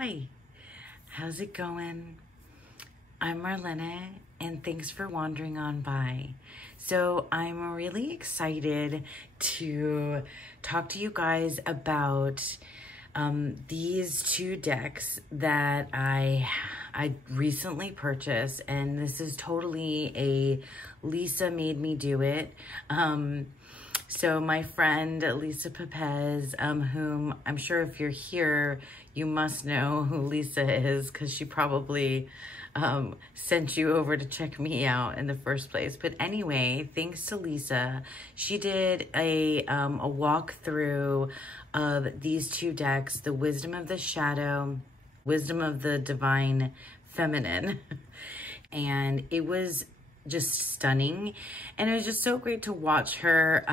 Hi, how's it going? I'm Marlena, and thanks for wandering on by. So I'm really excited to talk to you guys about these two decks that I recently purchased, and this is totally a Lisa made me do it. So my friend Lisa Pepez, whom I'm sure if you're here, you must know who Lisa is because she probably sent you over to check me out in the first place. But anyway, thanks to Lisa, she did a walkthrough of these two decks, the Wisdom of the Shadow, Wisdom of the Divine Feminine. And it was just stunning, and it was just so great to watch her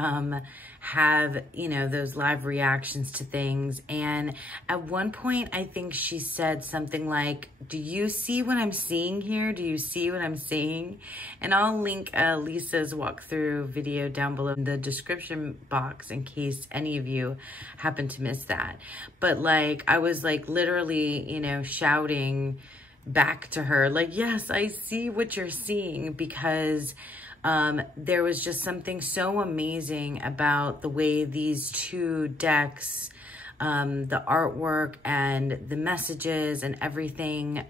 have, you know, those live reactions to things. And at one point I think she said something like, do you see what I'm seeing here? Do you see what I'm seeing? And I'll link Lisa's walkthrough video down below in the description box in case any of you happen to miss that. But like, I was like literally, you know, shouting back to her, like, yes, I see what you're seeing, because there was just something so amazing about the way these two decks, the artwork and the messages and everything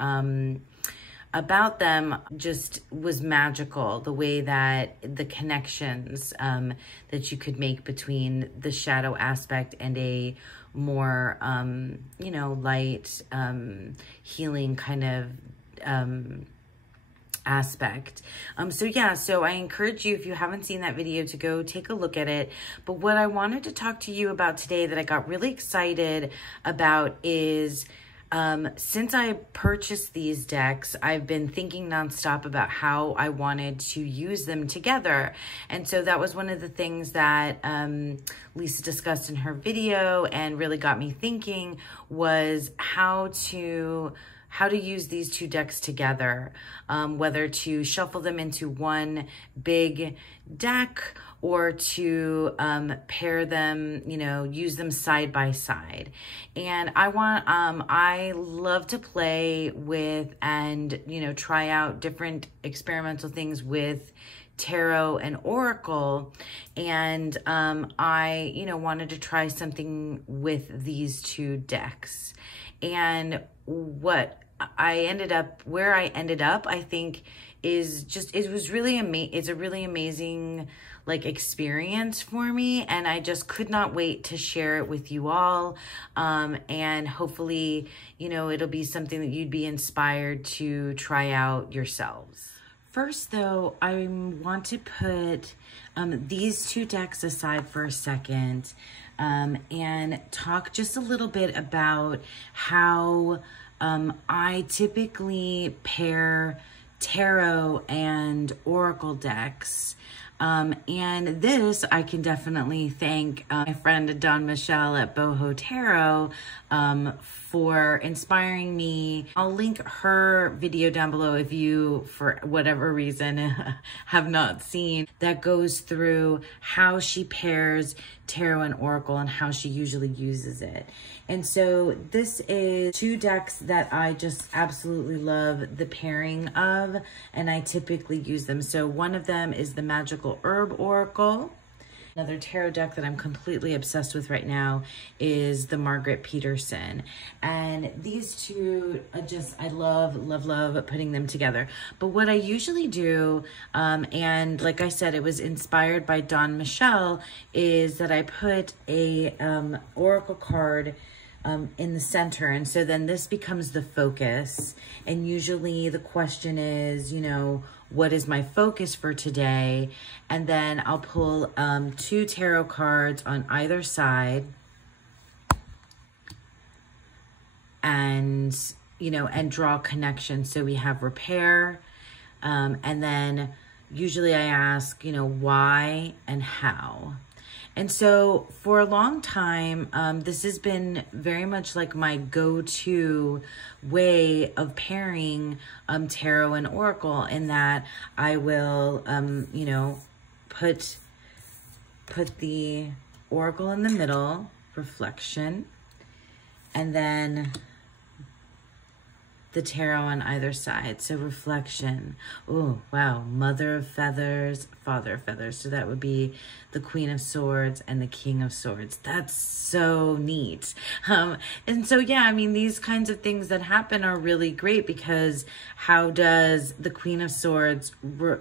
about them just was magical. The way that the connections that you could make between the shadow aspect and a more, you know, light, healing kind of aspect. So yeah, so I encourage you, if you haven't seen that video, to go take a look at it. But what I wanted to talk to you about today that I got really excited about is, since I purchased these decks, I've been thinking nonstop about how I wanted to use them together. And so that was one of the things that Lisa discussed in her video and really got me thinking, was how to use these two decks together, whether to shuffle them into one big deck or to pair them, you know, use them side by side. And I love to play with and, you know, try out different experimental things with tarot and oracle. And I, you know, wanted to try something with these two decks. And where I ended up, I think, is just, it's a really amazing like experience for me, and I just could not wait to share it with you all. And hopefully, you know, it'll be something that you'd be inspired to try out yourselves. First though, I want to put these two decks aside for a second and talk just a little bit about how I typically pair tarot and oracle decks. And this, I can definitely thank my friend Dawn Michelle at Boho Tarot for inspiring me. I'll link her video down below if you, for whatever reason, have not seen, that goes through how she pairs tarot and oracle and how she usually uses it. And so this is two decks that I just absolutely love the pairing of, and I typically use them. So one of them is the Magical Herb Oracle. Another tarot deck that I'm completely obsessed with right now is the Margaret Peterson. And these two are just, I love putting them together. But what I usually do, and like I said, it was inspired by Dawn Michelle, is that I put a oracle card in the center. And so then this becomes the focus. And usually the question is, you know, what is my focus for today? And then I'll pull two tarot cards on either side, and, you know, and draw connections. So we have repair, and then usually I ask, you know, why and how. And so for a long time, this has been very much like my go-to way of pairing tarot and oracle, in that I will, you know, put the oracle in the middle, reflection, and then the tarot on either side. So reflection. Oh, wow. Mother of feathers, father of feathers. So that would be the Queen of Swords and the King of Swords. That's so neat. And so, yeah, I mean, these kinds of things that happen are really great, because how does the Queen of Swords,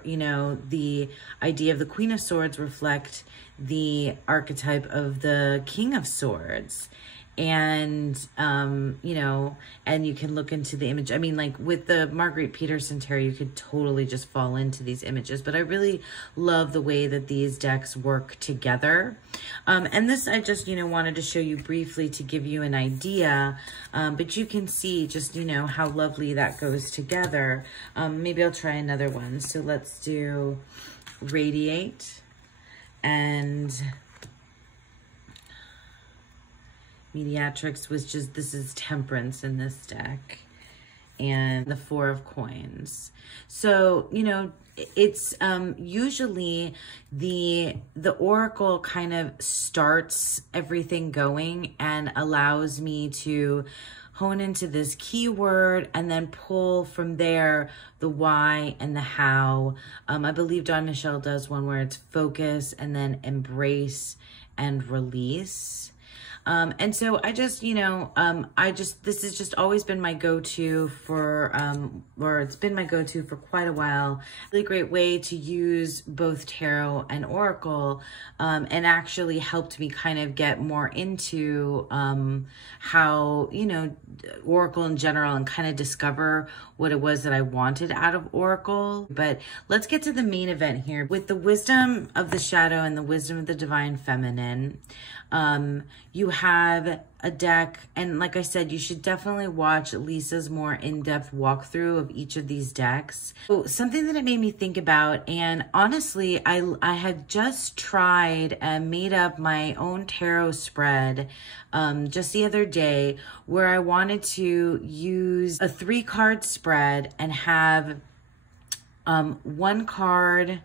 you know, the idea of the Queen of Swords reflect the archetype of the King of Swords? And, you know, and you can look into the image. I mean, like with the Marguerite Peterson tarot, you could totally just fall into these images, but I really love the way that these decks work together. And this, I just, you know, wanted to show you briefly to give you an idea, but you can see just, you know, how lovely that goes together. Maybe I'll try another one. So let's do Radiate and Mediatrix was just, this is Temperance in this deck, and the Four of Coins. So, you know, it's usually the oracle kind of starts everything going and allows me to hone into this keyword and then pull from there the why and the how. I believe Don Michelle does one where it's focus and then embrace and release. And so I just, you know, this has just always been my go-to for, or it's been my go-to for quite a while. Really great way to use both tarot and oracle, and actually helped me kind of get more into, how, you know, oracle in general, and kind of discover what it was that I wanted out of oracle. But let's get to the main event here. With the wisdom of the shadow and the wisdom of the divine feminine, you have a deck, and like I said, you should definitely watch Lisa's more in-depth walkthrough of each of these decks. So something that it made me think about, and honestly, I had just tried and made up my own tarot spread just the other day, where I wanted to use a 3-card spread and have one card,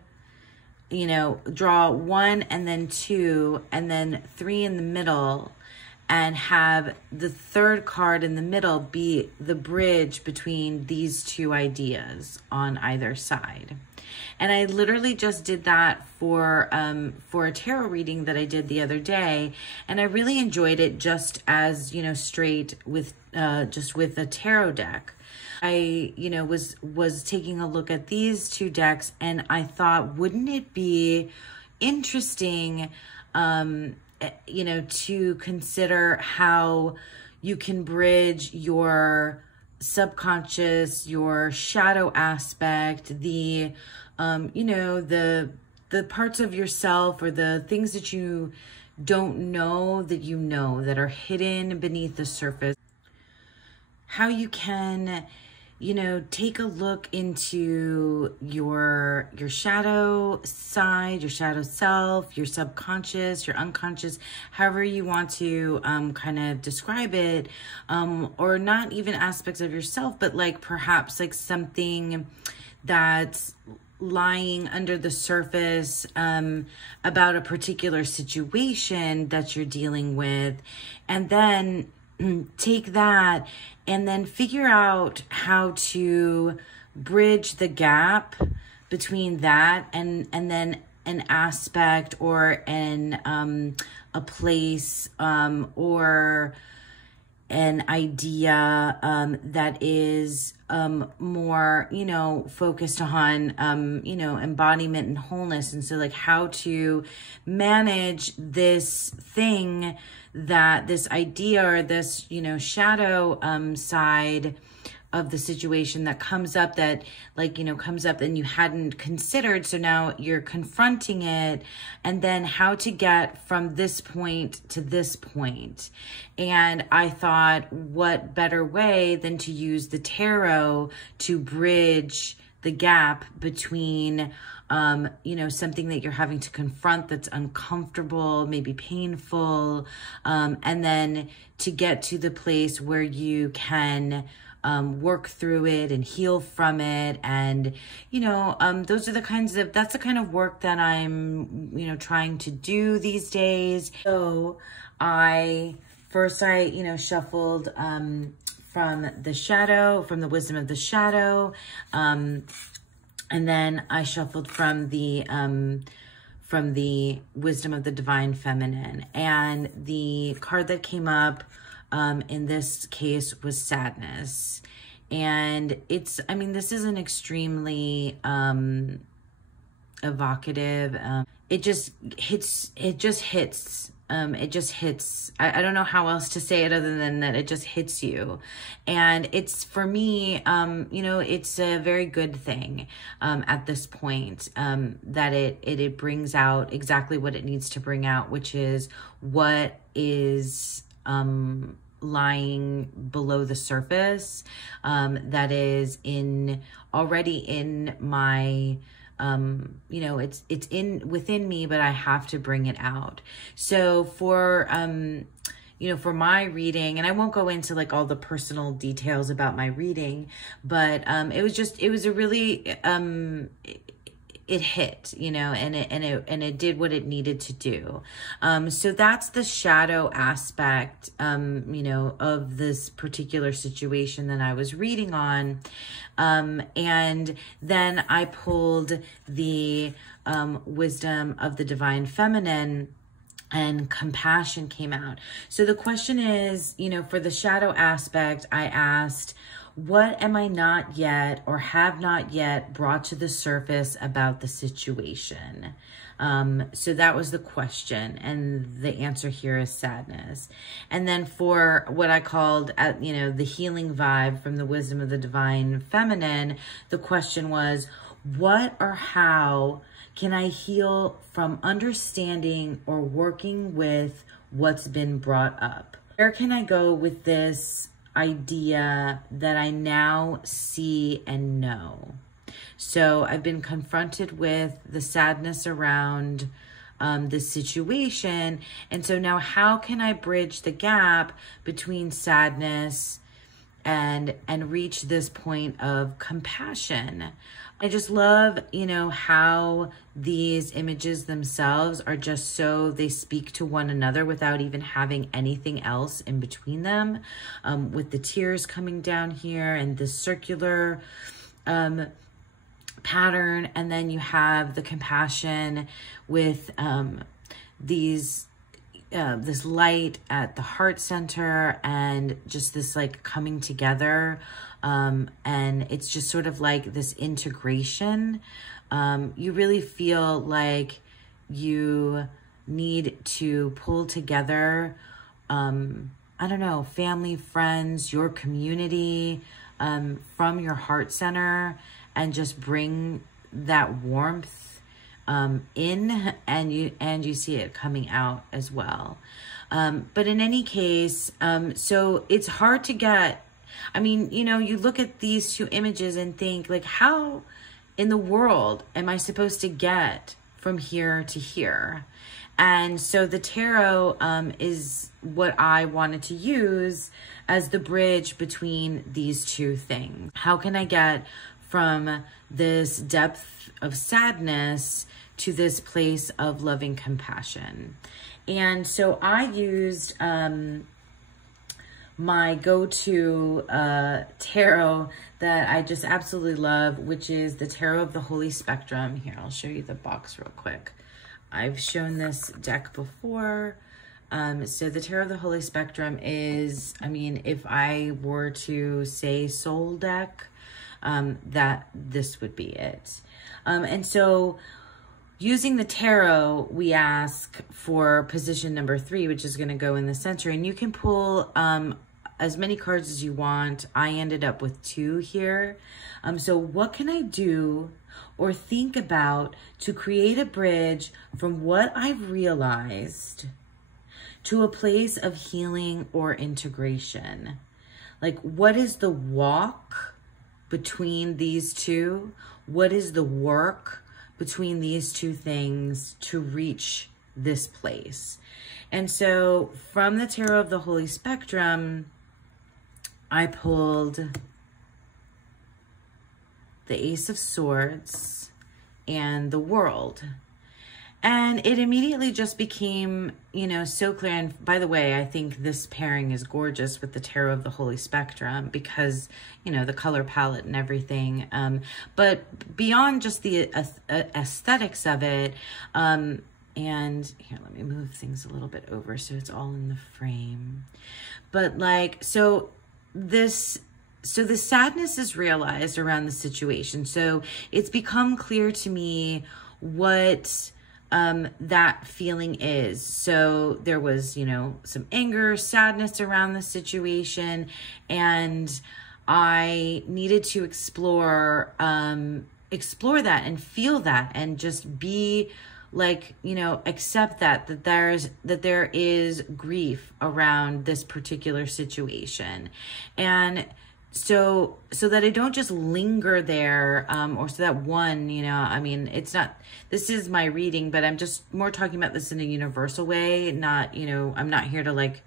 you know, draw 1 and then 2 and then 3 in the middle, and have the 3rd card in the middle be the bridge between these 2 ideas on either side. And I literally just did that for a tarot reading that I did the other day, and I really enjoyed it just as, you know, straight with just with a tarot deck. I, you know, was taking a look at these 2 decks, and I thought, wouldn't it be interesting, you know, to consider how you can bridge your subconscious, your shadow aspect, the, you know, the parts of yourself or the things that you don't know that you know that are hidden beneath the surface. How you can, you know, take a look into your shadow side, your shadow self, your subconscious, your unconscious, however you want to kind of describe it, or not even aspects of yourself, but like perhaps like something that's lying under the surface about a particular situation that you're dealing with, and then take that and then figure out how to bridge the gap between that and then an aspect or a place or an idea that is more, you know, focused on, you know, embodiment and wholeness. And so like how to manage this thing, that this idea or this, you know, shadow side of the situation that comes up, that like, you know, comes up and you hadn't considered. So now you're confronting it, and then how to get from this point to this point. And I thought, what better way than to use the tarot to bridge the gap between, you know, something that you're having to confront that's uncomfortable, maybe painful, and then to get to the place where you can work through it and heal from it. And, you know, those are the kinds of, that's the kind of work that I'm, you know, trying to do these days. So first I, you know, shuffled from the shadow, from the wisdom of the shadow. And then I shuffled from the wisdom of the divine feminine. And the card that came up in this case was sadness. And it's, I mean, this is an extremely evocative, it just hits. I don't know how else to say it other than that it just hits you. And it's, for me, you know, it's a very good thing at this point, that it brings out exactly what it needs to bring out, which is what is lying below the surface, that is already in my, you know, it's within me, but I have to bring it out. So for, you know, for my reading, and I won't go into like all the personal details about my reading, but, it was a really, it hit, you know, and it did what it needed to do. So that's the shadow aspect, you know, of this particular situation that I was reading on. And then I pulled the wisdom of the divine feminine, and compassion came out. So the question is, you know, for the shadow aspect, I asked, what am I not yet or have not yet brought to the surface about the situation? So that was the question, and the answer here is sadness. And then for what I called, you know, the healing vibe from the wisdom of the divine feminine, the question was, what or how can I heal from understanding or working with what's been brought up? Where can I go with this idea that I now see and know? So I've been confronted with the sadness around this situation. And so now how can I bridge the gap between sadness and reach this point of compassion? I just love, you know, how these images themselves are just so, they speak to one another without even having anything else in between them, with the tears coming down here and this circular pattern. And then you have the compassion with this light at the heart center, and just this like coming together. And it's just sort of like this integration. You really feel like you need to pull together, I don't know, family, friends, your community, from your heart center, and just bring that warmth in, and you see it coming out as well. But in any case, so it's hard to get, I mean, you know, you look at these two images and think like, how in the world am I supposed to get from here to here? And so the tarot is what I wanted to use as the bridge between these two things. How can I get from this depth of sadness to this place of loving compassion? And so I used my go-to tarot that I just absolutely love, which is the Tarot of the Holy Spectrum. Here, I'll show you the box real quick. I've shown this deck before. So the Tarot of the Holy Spectrum is, I mean, if I were to say soul deck, that this would be it. And so using the tarot, we ask for position number 3, which is going to go in the center, and you can pull as many cards as you want. I ended up with 2 here. So what can I do or think about to create a bridge from what I've realized to a place of healing or integration? Like, what is the walk between these two? What is the work between these two things to reach this place? And so from the Tarot of the Holy Spectrum, I pulled the Ace of Swords and the World. And it immediately just became, you know, so clear. And by the way, I think this pairing is gorgeous with the Tarot of the Holy Spectrum because, you know, the color palette and everything. But beyond just the aesthetics of it, and here, let me move things a little bit over so it's all in the frame. But like, so the sadness is realized around the situation. So it's become clear to me what that feeling is. So there was, you know, some anger, sadness around the situation, and I needed to explore that and feel that and just be like, you know, accept that there is grief around this particular situation. And so that I don't just linger there, or so that one, you know, I mean, it's not, this is my reading, but I'm just more talking about this in a universal way, not, you know, I'm not here to like,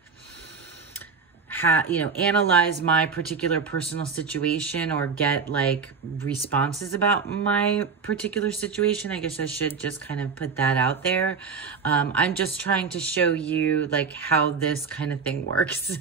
you know, analyze my particular personal situation or get like responses about my particular situation. I guess I should just kind of put that out there. I'm just trying to show you like how this kind of thing works.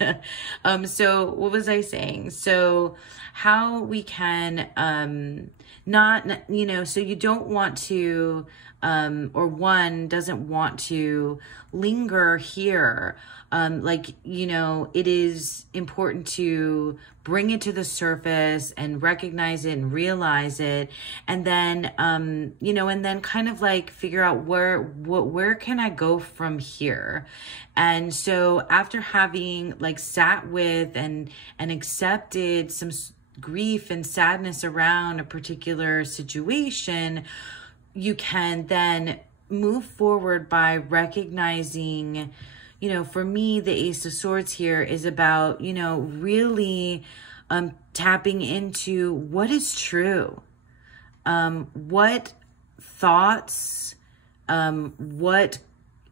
So what was I saying? So how we can, not, you know, so you don't want to, or one doesn't want to linger here. Like, you know, it is important to bring it to the surface and recognize it and realize it. And then, you know, and then kind of like figure out where can I go from here? And so after having like sat with and accepted some grief and sadness around a particular situation, you can then move forward by recognizing, you know, for me, the Ace of Swords here is about, you know, really tapping into what is true, what thoughts, what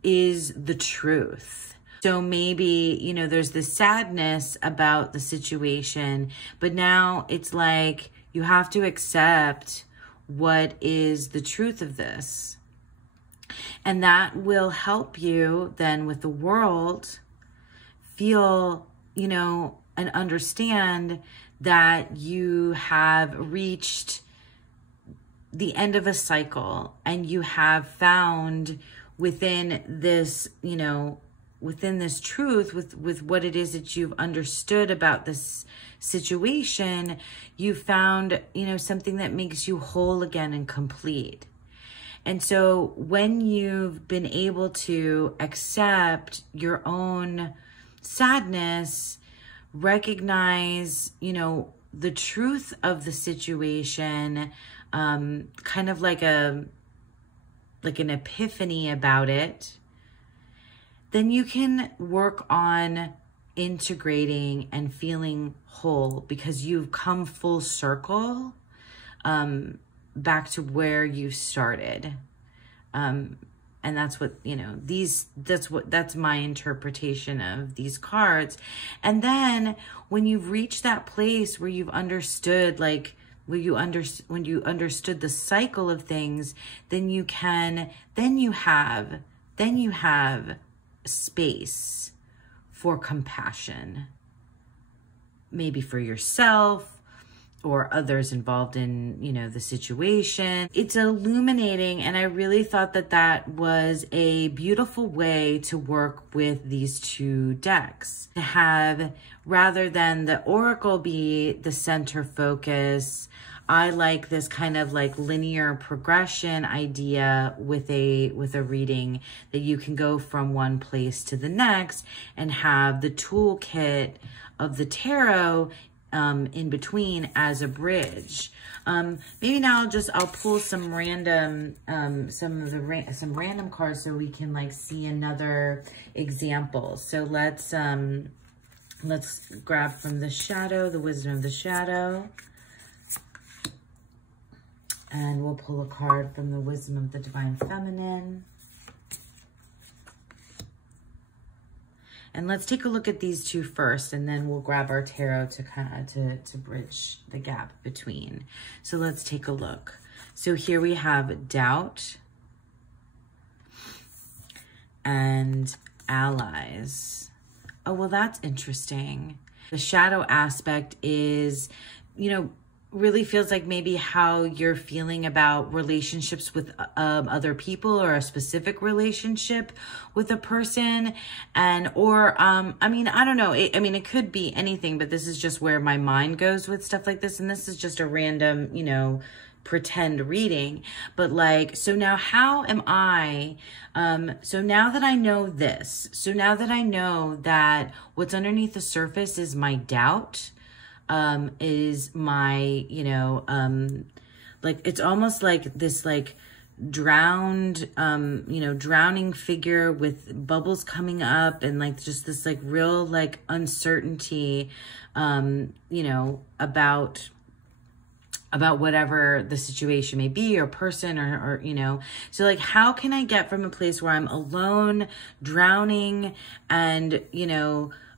is the truth. So maybe, you know, there's this sadness about the situation, but now it's like you have to accept what is the truth of this. And that will help you then with the world feel, you know, and understand that you have reached the end of a cycle and you have found within this, you know, within this truth, with what it is that you've understood about this situation, you found, you know, something that makes you whole again and complete. And so when you've been able to accept your own sadness, recognize, you know, the truth of the situation, kind of like an epiphany about it, then you can work on integrating and feeling whole because you've come full circle back to where you started. And that's what, you know, that's my interpretation of these cards. And then when you've reached that place where you've understood, like, when you understood the cycle of things, then you have space for compassion, maybe for yourself or others involved in, you know, the situation. It's illuminating, and I really thought that that was a beautiful way to work with these two decks. To have, rather than the oracle be the center focus, I like this kind of like linear progression idea with a reading, that you can go from one place to the next and have the toolkit of the tarot in between as a bridge. Maybe now I'll pull some random some random cards so we can like see another example. So let's grab from the shadow, the wisdom of the shadow. And we'll pull a card from the wisdom of the divine feminine. And let's take a look at these two first, and then we'll grab our tarot to kind of to bridge the gap between. So let's take a look. So here we have doubt. and allies. Oh, well, that's interesting. The shadow aspect is, really feels like maybe how you're feeling about relationships with other people, or a specific relationship with a person. Or I don't know. It could be anything, but this is just where my mind goes with stuff like this. And this is just a random, pretend reading. But like, so now how am I, so now that I know this, so now that I know that what's underneath the surface is my doubt, is my, like, it's almost like this, like, drowned, drowning figure with bubbles coming up, and like just this like real like uncertainty, about whatever the situation may be, or person, or so like, how can I get from a place where I'm alone, drowning, and,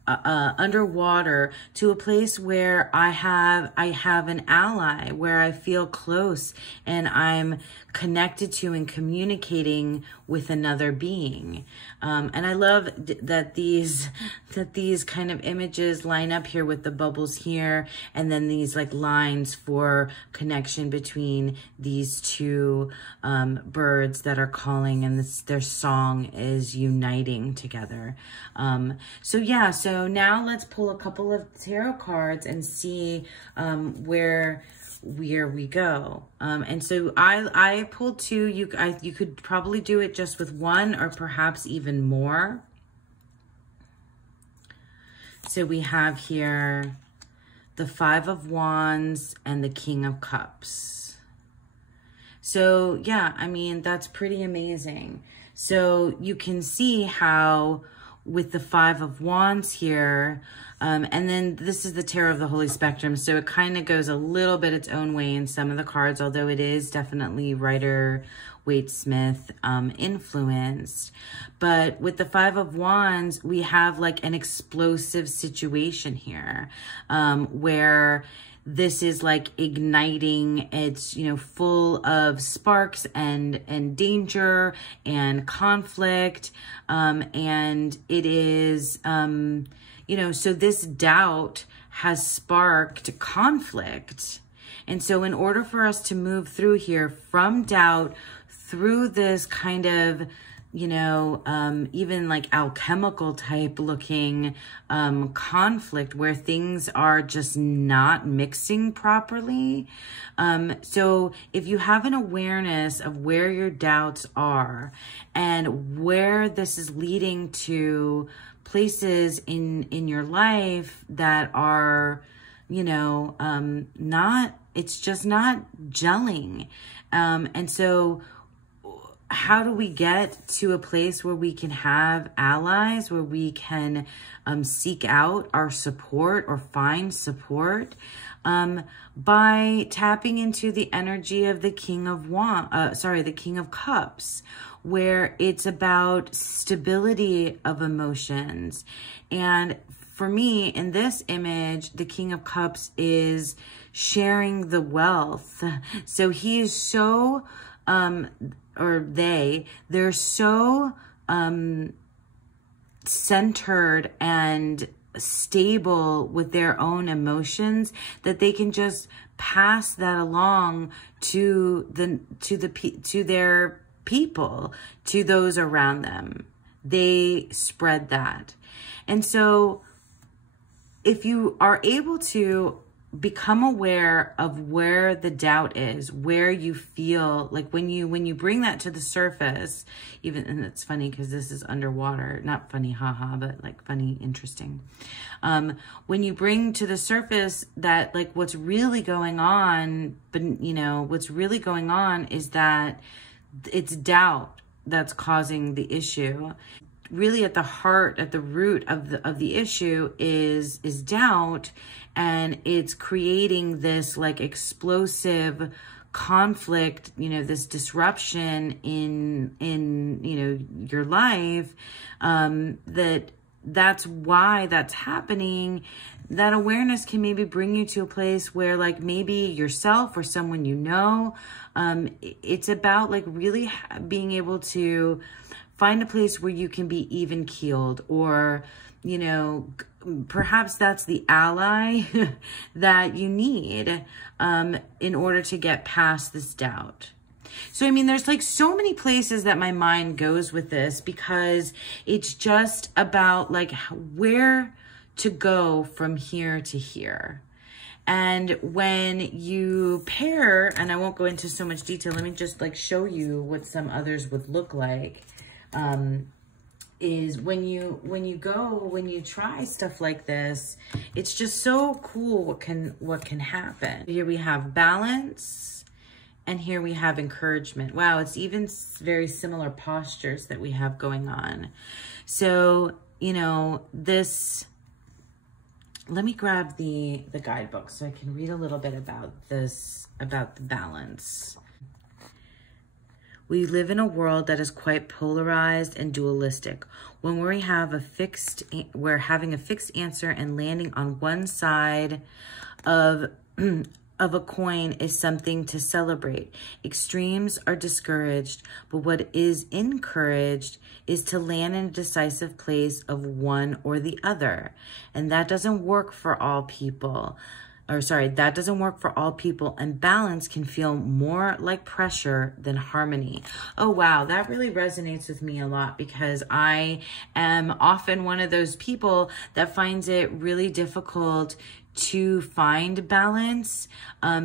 underwater, to a place where I have an ally, where I feel close and I'm connected to and communicating with another being. And I love that these kind of images line up here with the bubbles here, and then these like lines for connection between these two birds that are calling, and their song is uniting together. So now let's pull a couple of tarot cards and see where we go. And so I pulled two. You could probably do it just with one, or perhaps even more. So we have here the Five of Wands and the King of Cups. So yeah, that's pretty amazing. So you can see how with the Five of Wands here, and then this is the Tarot of the Holy Spectrum, so it kind of goes a little bit its own way in some of the cards, although it is definitely Rider-Waite-Smith influenced. But with the Five of Wands, we have like an explosive situation here, where this is like igniting. It's, full of sparks and danger and conflict. And it is, so this doubt has sparked conflict. And so in order for us to move through here from doubt through this kind of, even like alchemical type looking conflict where things are just not mixing properly. So if you have an awareness of where your doubts are and where this is leading to places in your life that are, it's just not gelling. And so how do we get to a place where we can have allies, where we can seek out our support or find support? By tapping into the energy of the King of the King of Cups, where it's about stability of emotions. And for me, in this image, the King of Cups is sharing the wealth. So he is so, they're so centered and stable with their own emotions that they can just pass that along to their people, to those around them. They spread that. And so if you are able to become aware of where the doubt is, where you feel like when you bring that to the surface, and it's funny because this is underwater, not funny, haha, but like funny, interesting. When you bring to the surface that like what's really going on, but what's really going on is that it's doubt that's causing the issue. Really at the heart, at the root of the issue is doubt, and it's creating this like explosive conflict, this disruption in your life, that's why that's happening. That awareness can maybe bring you to a place where like maybe yourself or someone it's about like really being able to find a place where you can be even keeled, or, you know, perhaps that's the ally that you need in order to get past this doubt. So, I mean, there's like so many places that my mind goes with this, because it's just about like where to go from here to here. And when you pair, and I won't go into so much detail, let me just like show you what some others would look like, is when you try stuff like this, it's just so cool what can happen. Here we have balance, and here we have encouragement. Wow, it's even very similar postures that we have going on. So, you know, this, let me grab the guidebook so I can read a little bit about this, about the balance. We live in a world that is quite polarized and dualistic. When we're having a fixed answer and landing on one side of a coin is something to celebrate. Extremes are discouraged, but what is encouraged is to land in a decisive place of one or the other. And that doesn't work for all people. That doesn't work for all people, and balance can feel more like pressure than harmony. Oh, wow. That really resonates with me a lot, because I am often one of those people that finds it really difficult to find balance,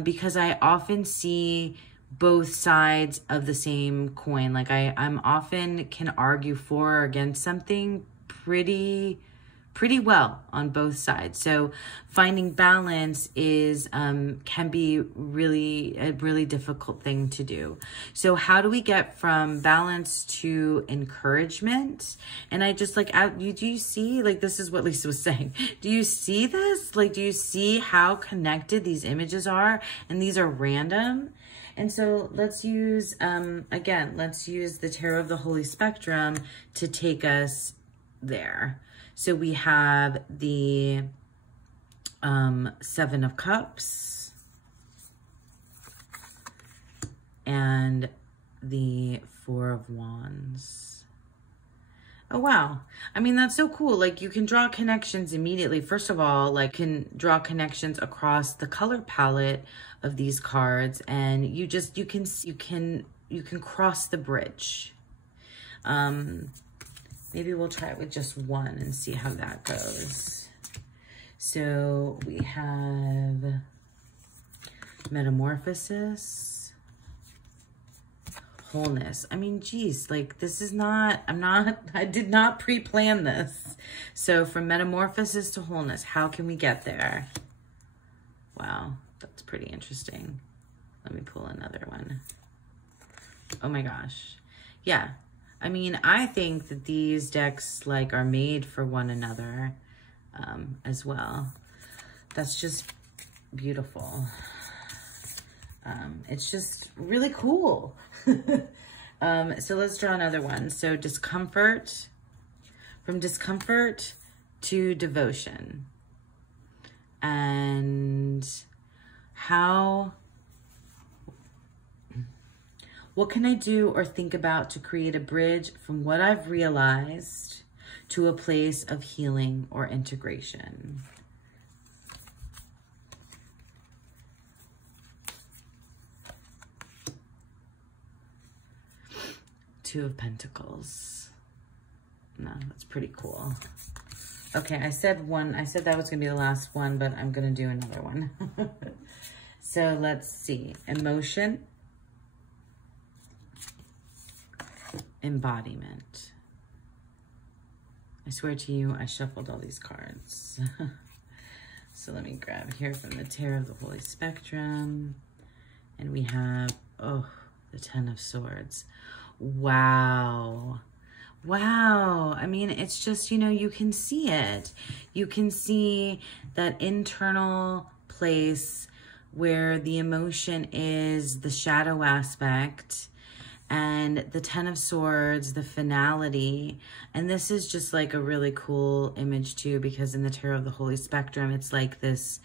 because I often see both sides of the same coin. Like I'm often can argue for or against something pretty well on both sides. So finding balance is can be really a really difficult thing to do. So how do we get from balance to encouragement? And I just like, do you see, like, this is what Lisa was saying. Do you see this? Like, do you see how connected these images are? And these are random. And so let's use, again, let's use the Tarot of the Holy Spectrum to take us there. So we have the Seven of Cups and the Four of Wands. Oh, wow. I mean, that's so cool. Like, you can draw connections immediately. First of all, like, can draw connections across the color palette of these cards, and you can cross the bridge. Maybe we'll try it with just one and see how that goes. So we have metamorphosis, wholeness. I mean, geez, like this is not, I did not pre-plan this. So from metamorphosis to wholeness, how can we get there? Wow, that's pretty interesting. Let me pull another one. Oh my gosh. Yeah. I mean, I think that these decks like are made for one another as well. That's just beautiful. It's just really cool. So let's draw another one. So discomfort, from discomfort to devotion. And what can I do or think about to create a bridge from what I've realized to a place of healing or integration? Two of Pentacles. No, that's pretty cool. Okay, I said that was gonna be the last one, but I'm gonna do another one. So let's see. Emotion. Embodiment. I swear to you, I shuffled all these cards. So let me grab here from the Tarot of the Holy Spectrum. And we have, oh, the Ten of Swords. Wow. Wow. I mean, it's just, you know, you can see it. You can see that internal place where the emotion is the shadow aspect. and the Ten of Swords, the finality. And this is just like a really cool image too, because in the Tarot of the Holy Spectrum, it's like this,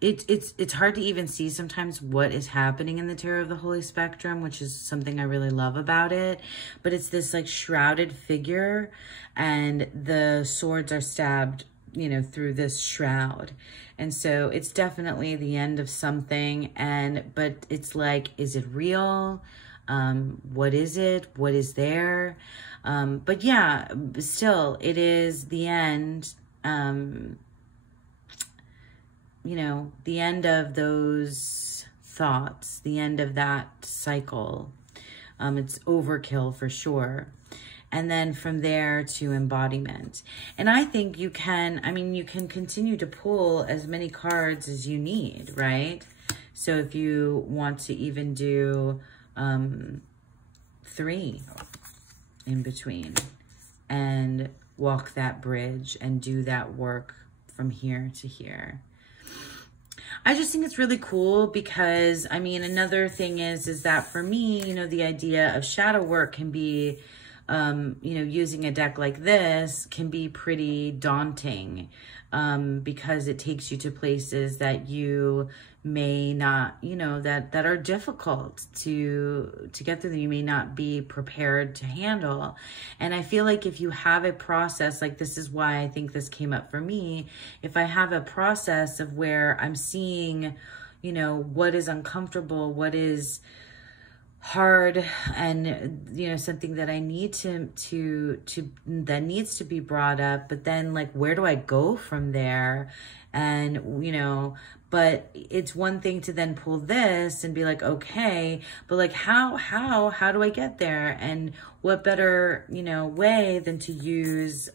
it's hard to even see sometimes what is happening in the Tarot of the Holy Spectrum, which is something I really love about it. But it's this like shrouded figure, and the swords are stabbed, you know, through this shroud. And so it's definitely the end of something. But it's like, is it real? What is it? What is there? But yeah, still, it is the end. You know, the end of those thoughts, the end of that cycle. It's overkill for sure. And then from there to embodiment. And I think you can, I mean, you can continue to pull as many cards as you need, right? So if you want to even do 3 in between and walk that bridge and do that work from here to here. I just think it's really cool because, I mean, another thing is that for me, you know, the idea of shadow work can be, you know, using a deck like this can be pretty daunting because it takes you to places that you may not, you know, that are difficult to get through, that you may not be prepared to handle. And I feel like if you have a process, like this is why I think this came up for me, if I have a process of where I'm seeing, you know, what is uncomfortable, what is hard, and you know, something that I need to that needs to be brought up, but then like, where do I go from there? And you know, but it's one thing to then pull this and be like, okay, but like how do I get there? And what better, you know, way than to use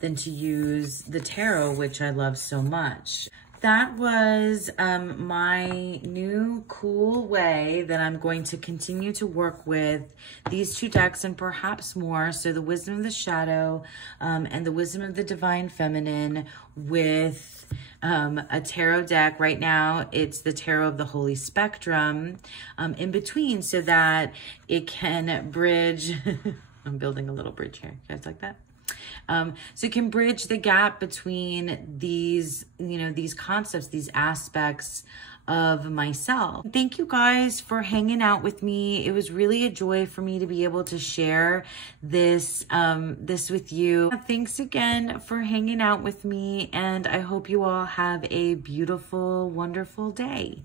the tarot, which I love so much. That was my new cool way that I'm going to continue to work with these 2 decks and perhaps more. So the Wisdom of the Shadow and the Wisdom of the Divine Feminine with a tarot deck. Right now, it's the Tarot of the Holy Spectrum in between, so that it can bridge. I'm building a little bridge here. You guys like that? So it can bridge the gap between these, you know, these concepts, these aspects of myself. Thank you guys for hanging out with me. It was really a joy for me to be able to share this, this with you. Thanks again for hanging out with me, and I hope you all have a beautiful, wonderful day.